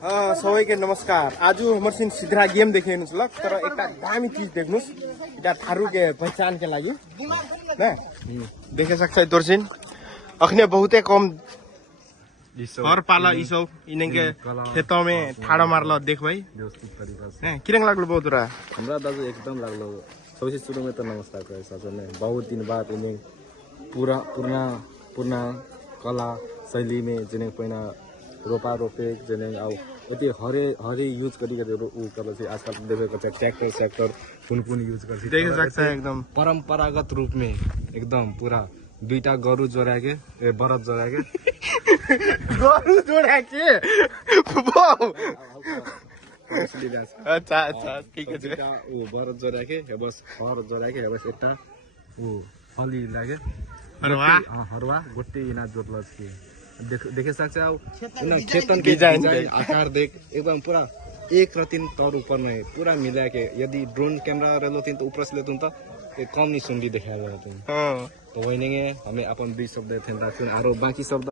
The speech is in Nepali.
सबैके नमस्कार। आज हमारे सिद्रा गेम देखेनु ल तर एउटा दामी चीज देख्नुस् एउटा थारू के पहचान के लागि ना देखे सक्छ दोर्सिन अखने बहुते कम हर पाला इसो इनके खेतों में ठाडो मारल देख भाई व्यवस्थित तरीका से हैं किरंग लागलो बहुत रा हमरा दाजु एकदम लागलो। सबसे शुरू में तो नमस्कार करे साथै में बहुत दिन बाद इन्हें पूरा कला शैली में जिने पहिना रोपा रोपे जिने अब यति हरे यूज करिके उ कला चाहिँ आजकल देखेको छ ट्र्याक्टर कुन यूज गर्छ देख सक्छ एकदम परंपरागत रूप में एकदम पूरा दुईटा गरु जोराके बरद जोराके गरु जोडाके अच्छा ठीक है उ बरद जोराके बस हर जोराके बस एकटा उ फली लागे हरुवा गोटे इना जोतल छी देखे सक्छ अब खेतन के डिजाइन आकार देख एकदम पूरा एक रतिन तर ऊपर में पूरा मिला के यदि ड्रोन कैमरा रहलो तीन तो ऊपर से लेतुन त कम नहीं सुंडी दिखाया रहता तो वही नहीं है हमें अपन 2 शब्द थे आरो बाकी शब्द